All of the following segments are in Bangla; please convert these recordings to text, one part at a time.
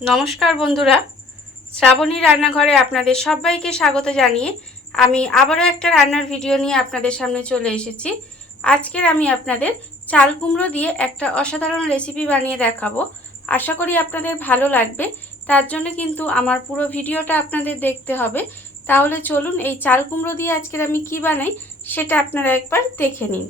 নমস্কার বন্ধুরা, শ্রাবণী রান্নাঘরে আপনাদের সবাইকে স্বাগত জানিয়ে আমি আবারও একটা রান্নার ভিডিও নিয়ে আপনাদের সামনে চলে এসেছি। আজকের আমি আপনাদের চাল কুমড়ো দিয়ে একটা অসাধারণ রেসিপি বানিয়ে দেখাবো। আশা করি আপনাদের ভালো লাগবে। তার জন্য কিন্তু আমার পুরো ভিডিওটা আপনাদের দেখতে হবে। তাহলে চলুন এই চাল কুমড়ো দিয়ে আজকের আমি কি বানাই সেটা আপনারা একবার দেখে নিন।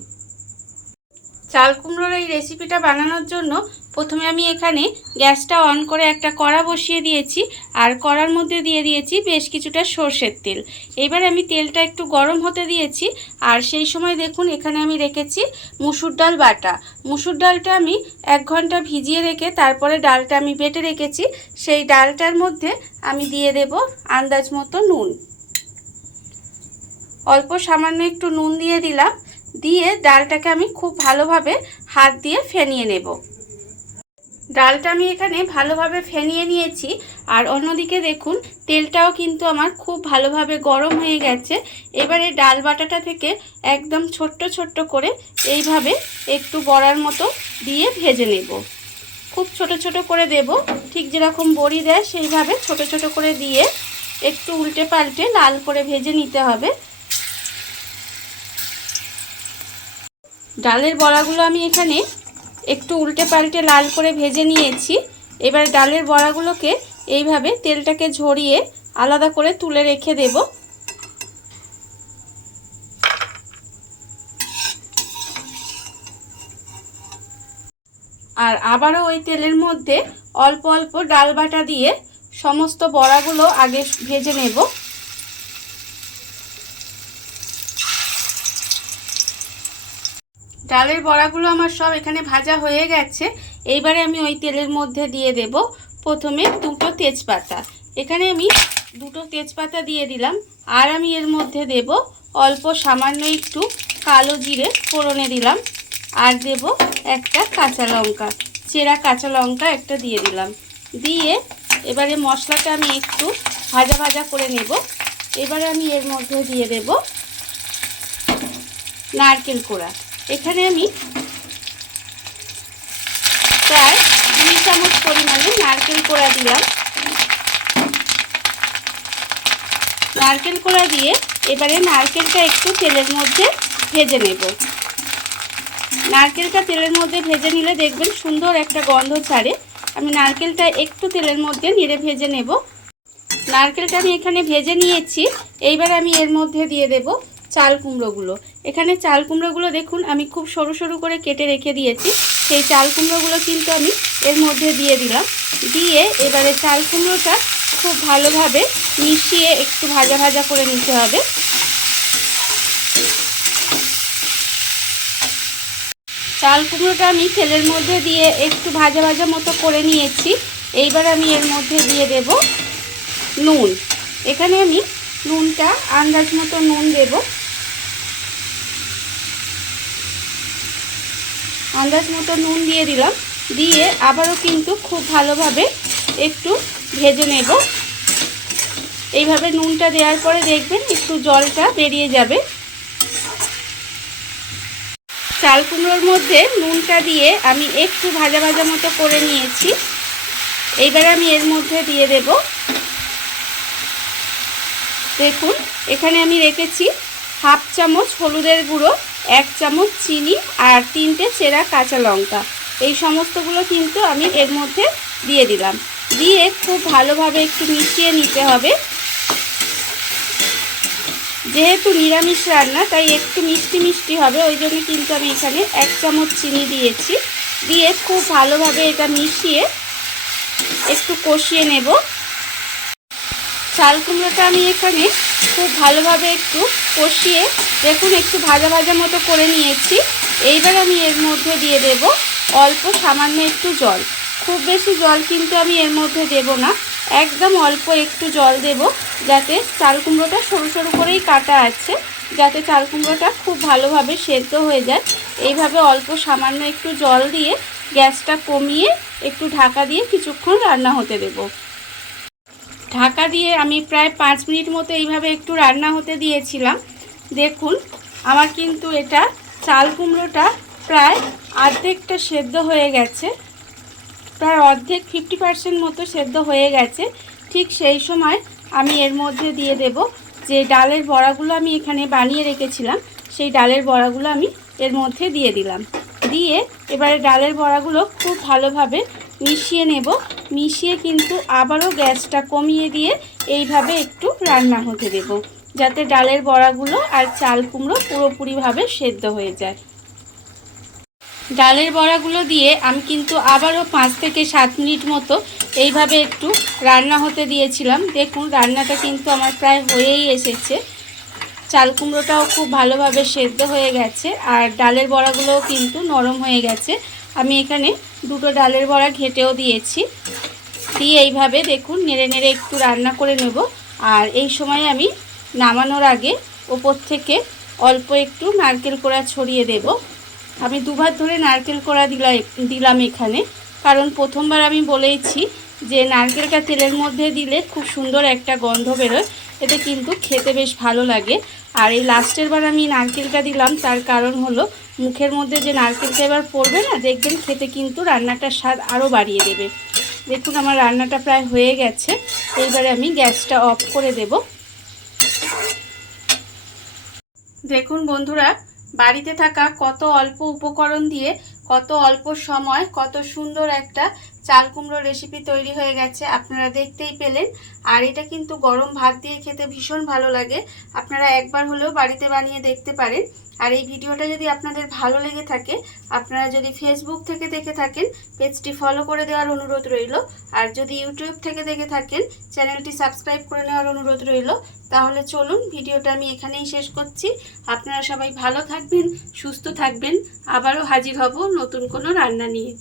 চাল কুমড়োর এই রেসিপিটা বানানোর জন্য প্রথমে আমি এখানে গ্যাসটা অন করে একটা কড়া বসিয়ে দিয়েছি, আর কড়ার মধ্যে দিয়ে দিয়েছি বেশ কিছুটা সর্ষের তেল। এবার আমি তেলটা একটু গরম হতে দিয়েছি, আর সেই সময় দেখুন এখানে আমি রেখেছি মুসুর ডাল বাটা। মুসুর ডালটা আমি 1 ঘন্টা ভিজিয়ে রেখে তারপরে ডালটা আমি বেটে রেখেছি। সেই ডালটার মধ্যে আমি দিয়ে দেব আন্দাজ মতো নুন, অল্প সামান্য একটু নুন দিয়ে দিলাম। দিয়ে ডালটাকে আমি খুব ভালোভাবে হাত দিয়ে ফেনিয়ে নেব। ডালটা আমি এখানে ভালোভাবে ফেনিয়ে নিয়েছি, আর অন্যদিকে দেখুন তেলটাও কিন্তু আমার খুব ভালোভাবে গরম হয়ে গেছে। এবারে ডাল বাটাটা থেকে একদম ছোট্ট ছোট্ট করে এইভাবে একটু বড়ার মতো দিয়ে ভেজে নেব। খুব ছোট ছোট করে দেব, ঠিক যেরকম বড়ি দেয় সেইভাবে ছোট ছোট করে দিয়ে একটু উল্টে পাল্টে লাল করে ভেজে নিতে হবে। ডালের বড়াগুলো আমি এখানে একটু উল্টে পাল্টে লাল করে ভেজে নিয়েছি। এবার ডালের বড়াগুলোকে এইভাবে তেলটাকে ঝরিয়ে আলাদা করে তুলে রেখে দেব। আর আবারও ওই তেলের মধ্যে অল্প অল্প ডাল বাটা দিয়ে সমস্ত বড়াগুলো আগে ভেজে নেব। ডালের বড়াগুলো আমার সব এখানে ভাজা হয়ে গেছে। এইবারে আমি ওই তেলের মধ্যে দিয়ে দেব প্রথমে 2টো তেজপাতা। এখানে আমি 2টো তেজপাতা দিয়ে দিলাম। আর আমি এর মধ্যে দেব অল্প সামান্য একটু কালো জিরে ফোড়নে দিলাম। আর দেব একটা কাঁচা লঙ্কা, চেরা কাঁচা লঙ্কা একটা দিয়ে দিলাম। দিয়ে এবারে মশলাটা আমি একটু ভাজা ভাজা করে নেব। এবারে আমি এর মধ্যে দিয়ে দেব নারকেল কোড়া। এখানে আমি প্রায় 2 চামচ পরিমাণে নারকেল কোড়া দিলাম। নারকেল কোড়া দিয়ে এবারে নারকেলটা একটু তেলের মধ্যে ভেজে নেব। নারকেলটা তেলের মধ্যে ভেজে নিলে দেখবেন সুন্দর একটা গন্ধ ছাড়ে। আমি নারকেলটা একটু তেলের মধ্যে নেড়ে ভেজে নেব। নারকেলটা আমি এখানে ভেজে নিয়েছি। এইবার আমি এর মধ্যে দিয়ে দেব চাল কুমড়োগুলো। এখানে চাল কুমড়োগুলো দেখুন আমি খুব সরু সরু করে কেটে রেখে দিয়েছি। সেই চাল কুমড়োগুলো কিন্তু আমি এর মধ্যে দিয়ে দিলাম। দিয়ে এবারে চাল কুমড়োটা খুব ভালোভাবে মিশিয়ে একটু ভাজা ভাজা করে নিতে হবে। চাল কুমড়োটা আমি তেলের মধ্যে দিয়ে একটু ভাজা ভাজা মতো করে নিয়েছি। এইবার আমি এর মধ্যে দিয়ে দেব নুন। এখানে আমি নুনটা আন্দাজ মতো নুন দেব। আন্দাজ মতো নুন দিয়ে দিলাম। দিয়ে আবারও কিন্তু খুব ভালোভাবে একটু ভেজে নেব। এইভাবে নুনটা দেওয়ার পরে দেখবেন একটু জলটা বেরিয়ে যাবে। চাল কুমড়োর মধ্যে নুনটা দিয়ে আমি একটু ভাজা ভাজা মতো করে নিয়েছি। এইবার আমি এর মধ্যে দিয়ে দেব, দেখুন এখানে আমি রেখেছি 1/2 চামচ হলুদের গুঁড়ো, 1 চামচ চিনি আর 3টে চেরা কাঁচা লঙ্কা। এই সমস্তগুলো কিন্তু আমি এর মধ্যে দিয়ে দিলাম। দিয়ে খুব ভালোভাবে একটু মিশিয়ে নিতে হবে। যেহেতু নিরামিষ রান্না তাই একটু মিষ্টি মিষ্টি হবে, ওই জন্য কিন্তু আমি এখানে 1 চামচ চিনি দিয়েছি। দিয়ে খুব ভালোভাবে এটা মিশিয়ে একটু কষিয়ে নেব। চাল কুমড়োটা আমি এখানে খুব ভালোভাবে একটু কষিয়ে দেখুন একটু ভাজা ভাজা মতো করে নিয়েছি। এইবার আমি এর মধ্যে দিয়ে দেব অল্প সামান্য একটু জল। খুব বেশি জল কিন্তু আমি এর মধ্যে দেব না, একদম অল্প একটু জল দেব, যাতে চাল কুমড়োটা সরু সরু করেই কাটা আছে, যাতে চাল কুমড়োটা খুব ভালোভাবে সেদ্ধ হয়ে যায়। এইভাবে অল্প সামান্য একটু জল দিয়ে গ্যাসটা কমিয়ে একটু ঢাকা দিয়ে কিছুক্ষণ রান্না হতে দেব। ঢাকা দিয়ে আমি প্রায় 5 মিনিট মতো এইভাবে একটু রান্না হতে দিয়েছিলাম। দেখুন আমার কিন্তু এটা চাল কুমড়োটা প্রায় অর্ধেকটা সেদ্ধ হয়ে গেছে। প্রায় অর্ধেক 50% মতো সেদ্ধ হয়ে গেছে। ঠিক সেই সময় আমি এর মধ্যে দিয়ে দেব যে ডালের বড়াগুলো আমি এখানে বানিয়ে রেখেছিলাম, সেই ডালের বড়াগুলো আমি এর মধ্যে দিয়ে দিলাম। দিয়ে এবারে ডালের বড়াগুলো খুব ভালোভাবে মিশিয়ে নেব। মিশিয়ে কিন্তু আবারও গ্যাসটা কমিয়ে দিয়ে এইভাবে একটু রান্না হতে দেব, যাতে ডালের বড়াগুলো আর চাল কুমড়ো পুরোপুরিভাবে সেদ্ধ হয়ে যায়। ডালের বড়াগুলো দিয়ে আমি কিন্তু আবারও 5 থেকে 7 মিনিট মতো এইভাবে একটু রান্না হতে দিয়েছিলাম। দেখুন রান্নাটা কিন্তু আমার প্রায় হয়েই এসেছে। চাল কুমড়োটাও খুব ভালোভাবে সেদ্ধ হয়ে গেছে আর ডালের বড়াগুলোও কিন্তু নরম হয়ে গেছে। আমি এখানে 2টো ডালের বড়া ঘেটেও দিয়েছি। দিয়ে এইভাবে দেখুন নেড়ে নেড়ে একটু রান্না করে নেব। আর এই সময় আমি নামানোর আগে ওপর থেকে অল্প একটু নারকেল কোড়া ছড়িয়ে দেব। আমি দুবার ধরে নারকেল কোড়া দিলাম এখানে, কারণ প্রথমবার আমি বলেইছি যে নারকেলটা তেলের মধ্যে দিলে খুব সুন্দর একটা গন্ধ বেরোয়, এতে কিন্তু খেতে বেশ ভালো লাগে। আর এই লাস্টের বার আমি নারকেলটা দিলাম, তার কারণ হলো মুখের মধ্যে যে নারকেলটা এবার পড়বে না, দেখবেন খেতে কিন্তু রান্নাটার স্বাদ আরও বাড়িয়ে দেবে। দেখুন আমার রান্নাটা প্রায় হয়ে গেছে। এইবারে আমি গ্যাসটা অফ করে দেব। দেখুন বন্ধুরা, বাড়িতে থাকা কত অল্প উপকরণ দিয়ে কত অল্প সময় কত সুন্দর একটা চাল কুমড়ো রেসিপি তৈরি হয়ে গেছে, আপনারা দেখতেই পেলেন। আর এটা কিন্তু গরম ভাত দিয়ে খেতে ভীষণ ভালো লাগে। আপনারা একবার হলেও বাড়িতে বানিয়ে দেখতে পারেন। আর এই ভিডিওটা যদি আপনাদের ভালো লেগে থাকে, আপনারা যদি ফেসবুক থেকে দেখে থাকেন পেজটি ফলো করে দেওয়ার অনুরোধ রইল। আর যদি ইউটিউব থেকে দেখে থাকেন চ্যানেলটি সাবস্ক্রাইব করে নেওয়ার অনুরোধ রইল। তাহলে চলুন ভিডিওটা আমি এখানেই শেষ করছি। আপনারা সবাই ভালো থাকবেন, সুস্থ থাকবেন। আবারও হাজির হব নতুন কোনো রান্না নিয়ে।